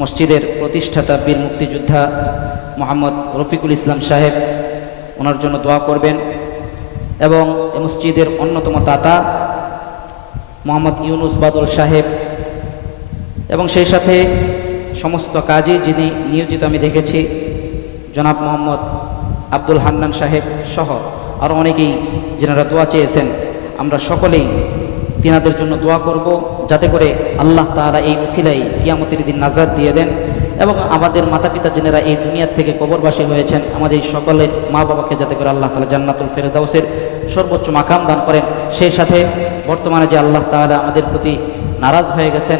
মসজিদের প্রতিষ্ঠাতা বীর মুক্তিযোদ্ধা মোহাম্মদ রফিকুল ইসলাম সাহেব, ওনার জন্য দোয়া করবেন। এবং এ মসজিদের অন্যতম দাতা মোহাম্মদ ইউনুস বাদল সাহেব এবং সেই সাথে সমস্ত কাজে যিনি নিয়োজিত আমি দেখেছি, জনাব মোহাম্মদ আব্দুল হান্নান সাহেব সহ আরও অনেকেই, যেনারা দোয়া চেয়েছেন, আমরা সকলেই তিনাদের জন্য দোয়া করব, যাতে করে আল্লাহ তাহারা এই উসিলাই কিয়ামতের দিন নাজাদ দিয়ে দেন এবং আমাদের মাতা পিতা জেনেরা এই দুনিয়ার থেকে কবরবাসী হয়েছেন। আমাদের সকলের মা বাবাকে যাতে করে আল্লাহ তালা জান্নাতুল ফেরদাউসের সর্বোচ্চ মাকাম দান করেন। সেই সাথে বর্তমানে যে আল্লাহ তাহারা আমাদের প্রতি নারাজ হয়ে গেছেন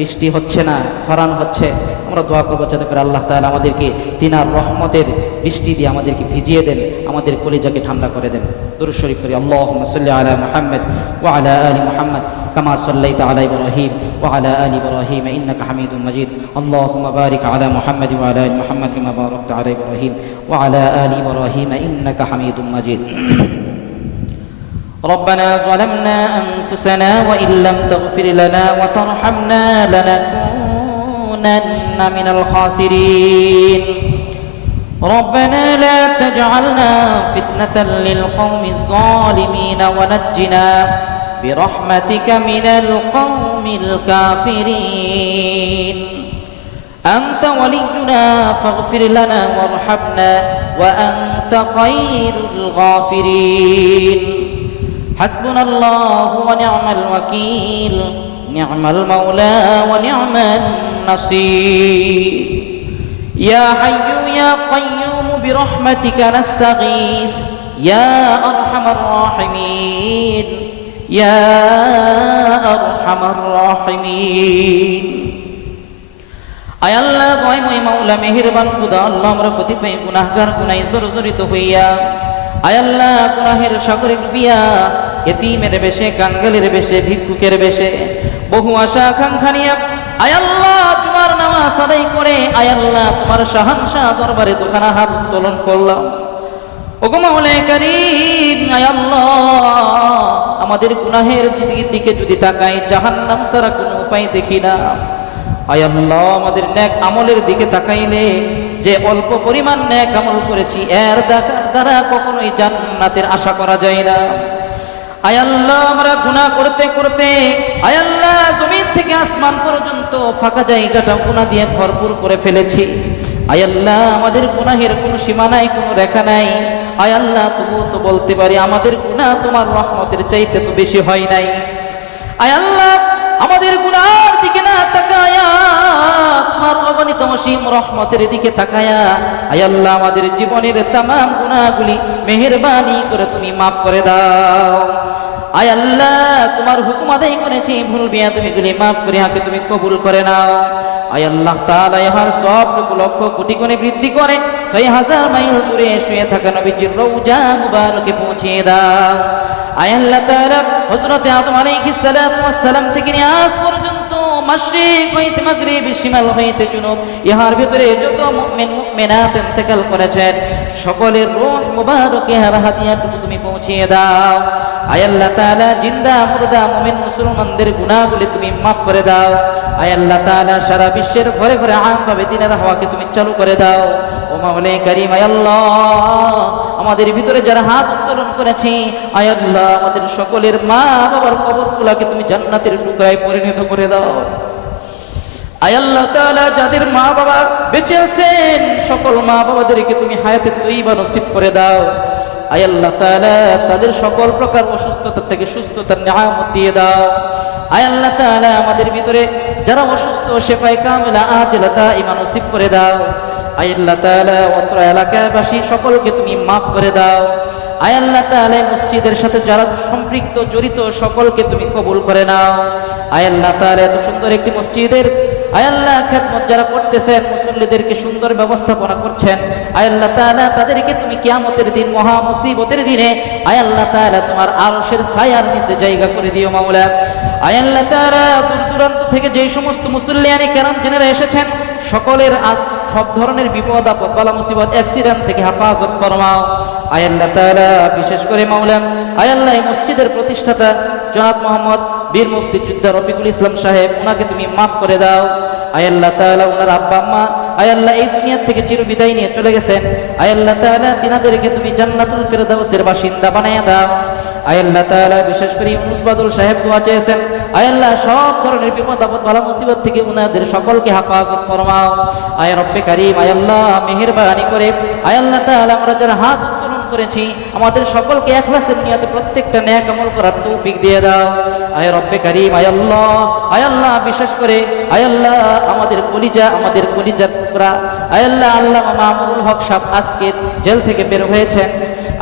বৃষ্টি হচ্ছে না, খরান হচ্ছে। আমরা দোয়া করব যাতে করে আল্লাহ তাআলা আমাদেরকে তিনার রহমতের বৃষ্টি দিয়ে আমাদেরকে ভিজিয়ে দেন, আমাদের কলিজাকে ঠান্ডা করে দেন। দুরুদ শরীফ করি আল্লাহুম্মা সাল্লি আলা মুহাম্মদ ওয়া আলা আলি মুহাম্মদ কামা সাল্লাইতা আলা ইব্রাহিম ওয়া আলা আলি ইব্রাহিম ইন্নাকা হামিদুম মাজিদ। আল্লাহুম্মা বারিক আলা মুহাম্মদ ওয়া আলা আলি মুহাম্মদ কামা বারাকতা আলা ইব্রাহিম ওয়া আলা আলি ইব্রাহিম ইন্নাকা হামিদুম মাজিদ। ربنا ظلمنا أنفسنا وإن لم تغفر لنا وترحمنا لنكونن من الخاسرين. ربنا لا تجعلنا فتنة للقوم الظالمين ونجنا برحمتك من القوم الكافرين. أنت ولينا فاغفر لنا وارحمنا وأنت خير الغافرين. হাসবুনাল্লাহু ওয়া নি'মাল ওয়াকিল। নি'মাল মাওলা ওয়া নি'মান নাসীর। ইয়া হাইয়ু ইয়া কাইয়্যুম বিরহমাতিকা নাস্তাগীথ ইয়া আরহামার রাহিমিন। ইয়া আরহামার রাহিমিন। আয় আল্লাহ দয়াময় মাওলা মেহেরবান খুদা, আল্লাহ আমরা কতিপয় গুনাহগার গুনায় জর্জরিত হইয়া। আয় আল্লাহ, গুনাহের সাগরে ডুবিয়া এতিমের বেশে, কাঙ্গালের বেশে, ভিক্ষুকের বেশে। বহু আশা আকাঙ্ক্ষা নিয়ে আয় আল্লাহ, তোমার নামাজ আদায় করে, আয় আল্লাহ, তোমার শাহানশাহ দরবারে দুখানা হাত উত্তোলন করলাম। ওগো মাওলা কারীম, আয় আমাদের গুনাহের দিকে যদি তাকাই, জাহান্নাম ছাড়া কোনো উপায় দেখি না। আয় আল্লাহ, আমাদের ন্যাক আমলের দিকে তাকাইলে, যে অল্প পরিমাণ ন্যাক আমল করেছি, এর দ্বারা কখনোই জান্নাতের আশা করা যায় না। আয় আল্লাহ, আমরা গুনাহ করতে করতে আয়াল্লাহ জমিন থেকে আসমান পর্যন্ত ফাঁকা জায়গাটা গুনাহ দিয়ে ভরপুর করে ফেলেছি। আয়াল্লাহ আমাদের গুনাহের কোনো সীমা নাই, কোনো রেখা নাই। আয়াল্লাহ তবুও তো বলতে পারি, আমাদের গুনাহ তোমার রহমতের চাইতে তো বেশি হয় নাই। আয়াল্লাহ আমাদের গুনার অসীম রহমতের দিকে তাকায়া, আয় আল্লাহ, আমাদের জীবনের তামাম গুনাহগুলি মেহেরবানি করে তুমি মাফ করে দাও। আয় আল্লাহ, তোমার হুকুম আদায় করেছি, ভুল বিয়া তুমি গুলি মাফ করে হাকে তুমি কবুল করে নাও। আয় আল্লাহ তাআলা, ইহার সবটুকু লক্ষ কোটি গুণে বৃদ্ধি করে ছয় হাজার মাইল দূরে শুয়ে থাকা নবীজির রৌজা মুবারকে পৌঁছিয়ে দাও। আয় আল্লাহ তাআলা, হযরতে আদম আলাইহিস সালাম থেকে নিয়ে আজ মাশরিক হইতে মাগরিব শিমাল হইতে জুনুব, ইহার ভিতরে যত মুমিন, মুমিনাত ইন্তেকাল করেছেন, সকলের রূহ মুবারক ইহার হাদিয়াটুকু তুমি পৌঁছিয়ে দাও। আয় আল্লাহ তাআলা, জিন্দা, মুর্দা, মুমিন, মুসলমানদের গুনাহগুলি তুমি মাফ করে দাও। আয় আল্লাহ তাআলা, সারা বিশ্বের ঘরে ঘরে আমভাবে দিনের হাওয়াকে তুমি চালু করে দাও। ও মাওলাই করিম আল্লাহ। আমাদের ভিতরে যারা হাত উত্তোলন করেছি আয়াল্লাহ আমাদের সকলের মা বাবার কবরগুলাকে তুমি জান্নাতের টুকরায় পরিণত করে দাও। আয়াল্লাহ তাআলা, যাদের মা বাবা বেঁচে আছেন, সকল মা বাবাদেরকে তুমি হায়াতে তৈবা নসিব করে দাও। আয় আল্লাহ তাআলা তাদের সকল প্রকার অসুস্থতা থেকে সুস্থতার নিয়ামত দিয়ে দাও। আয় আল্লাহ তাআলা আমাদের ভিতরে যারা অসুস্থ শেফায়ে কামিলা আজলাতা ইমান নসিব করে দাও। আয় আল্লাহ তাআলা অত্র এলাকাবাসী সকলকে তুমি মাফ করে দাও। আয় আল্লাহ তাআলা এই মসজিদের সাথে যারা সম্পৃক্ত, জড়িত, সকলকে তুমি কবুল করে নাও। আয় আল্লাহ তাআলা এত সুন্দর একটি মসজিদের আয় আল্লাহ, খেদমত যারা করতেছেন, মুসল্লিদেরকে সুন্দর ব্যবস্থাপনা করছেন। আয় আল্লাহ তাআলা, তাদেরকে তুমি কিয়ামতের দিন মহা মুসিবতের দিনে, আয় আল্লাহ তাআলা, তোমার আরশের ছায়ার নিচে জায়গা করে দিও মাওলা। আয় আল্লাহ তাআলা, দূর দূরান্ত থেকে যে সমস্ত মুসল্লিয়ানি কেরাম জেনেরা এসেছেন, সকলের সব ধরনের বিপদ, আপদ, বালা মুসিবত, অ্যাক্সিডেন্ট থেকে হেফাজত ফরমাও। আয় আল্লাহ বিশেষ করে মাওলা, আয় আল্লাহ এই মসজিদের প্রতিষ্ঠাতা জনাব মোহাম্মদ বীর মুক্তিযোদ্ধা রফিকুল ইসলাম সাহেব, ওনাকে তুমি মাফ করে দাও। আয় আল্লাহ তাআলা, ওনার আব্বা, আম্মা, আয় আল্লাহ, এই দুনিয়া থেকে চির বিদায় নিয়ে চলে গেছেন। আয় আল্লাহ তাআলা, তিনাদেরকে তুমি জান্নাতুল ফেরদাউসের বাসিন্দা বানায়া দাও। আয় আল্লাহ তাআলা, বিশেষ করে ইউনুস বাদল সাহেব দোয়া চেয়েছেন। আয় আল্লাহ, সব ধরনের বিপদ আপদ বালা মুসিবত থেকে উনাদের সকলকে হেফাজত ফরমাও। আয় রব্বে কারীম, আয় আল্লাহ, মেহেরবানি করে। আয় আল্লাহ তাআলা, আমরা যারা হাত করেছি। আমাদের সকলকে এখলাসের নিয়তে প্রত্যেকটা ন্যাক আমল করার তৌফিক দিয়ে দাও। আয় রব্বে কারিম, আয় আল্লাহ আয় আল্লাহ, বিশেষ করে আয় আল্লাহ, আমাদের কলিজা, আমাদের কলিজার টুকরা। আয় আল্লাহ আল্লাহ মামুল হক সাহ আজকে জেল থেকে বের হয়েছেন।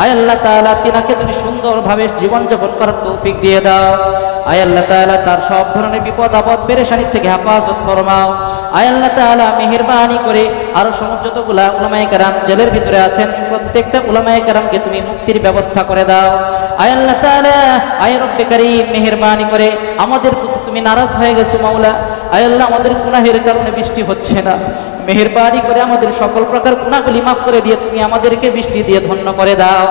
আয় আল্লাহ তাআলা তিনাকে তুমি সুন্দরভাবে জীবনযাপন করার তৌফিক দিয়ে দাও। আয় আল্লাহ তাআলা তার সব ধরনের বিপদ, আপদ, পেরেশানি থেকে হেফাজত ফরমাও। আয় আল্লাহ তাআলা মেহেরবানি করে আরও সমযতগুলা উলামায়ে কেরাম জেলের ভিতরে আছেন, প্রত্যেকটা উলামায়ে কেরামকে তুমি মুক্তির ব্যবস্থা করে দাও। আয় আল্লাহ তাআলা, আয় রব্বে কারীম, মেহেরবানি করে আমাদের প্রতি তুমি নারাজ হয়ে গেছো মাওলা। আয় আল্লাহ, আমাদের গুনাহের কারণে বৃষ্টি হচ্ছে না। মেহেরবানি করে আমাদের সকল প্রকার গুণাগুলি মাফ করে দিয়ে তুমি আমাদেরকে বৃষ্টি দিয়ে ধন্য করে দাও।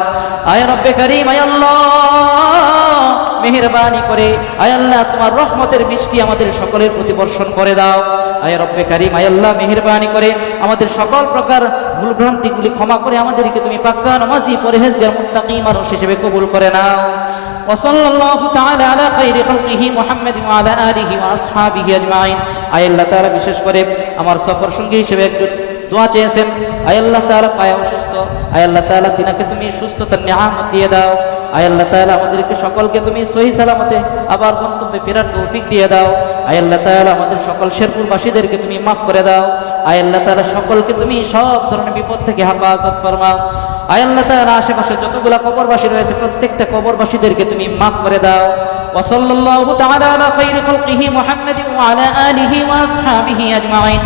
আয় রব্বে কারিম, আয় আল্লাহ। মেহেরবানি করে আয় আল্লাহ তোমার রহমতের বৃষ্টি আমাদের সকলের প্রতি বর্ষণ করে দাও আয় রব্বে কারিম আয় আল্লাহ মেহেরবানি করে আমাদের সকল প্রকার ভুল ভ্রান্তিগুলি ক্ষমা করে আমাদেরকে তুমি পাক্কা নামাজি পরহেজগার মুত্তাকি মানুষ হিসেবে কবুল করে নাও وصلى الله تعالى على خير خلقه محمد وعلى آله وأصحابه أجمعين আয় আল্লাহ তাআলা বিশেষ করে আমার সফর সঙ্গী হিসেবে একজন দোয়া চেয়েছেন আয় আল্লাহ তাআলা পায়ে অসুস্থ আয় আল্লাহ তাআলা তিনাকে তুমি সুস্থতার নিয়ামত দিয়ে দাও আয় আল্লাহ তাআলা আমাদেরকে সকলকে তুমি সহি সালামতে আবার গন্তব্যে ফেরার তৌফিক দিয়ে দাও আয় আল্লাহ তাআলা আমাদের সকল শেরপুরবাসীদেরকে তুমি মাফ করে দাও আয় আল্লাহ তাআলা সকলকে তুমি সব ধরনের বিপদ থেকে হেফাজত ফরমাও আয় আল্লাহ তাআলা আশেপাশে যতগুলা কবরবাসী রয়েছে প্রত্যেকটা কবরবাসীদেরকে তুমি মাফ করে দাও وصلى الله تعالى على خير خلقه محمد وعلى آله وأصحابه أجمعين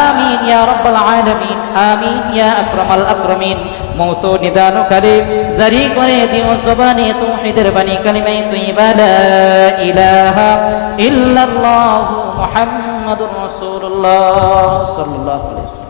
آمين يا رب العالمين آمين يا أكرم الأكرمين মৌত নিদানকারী জারি করে দিও জবানে তৌহিদের বাণী কালিমাই তুইবা লা ইলাহা ইল্লাল্লাহু মুহাম্মাদুর রাসূলুল্লাহ সাল্লাল্লাহু আলাইহি ওয়াসাল্লাম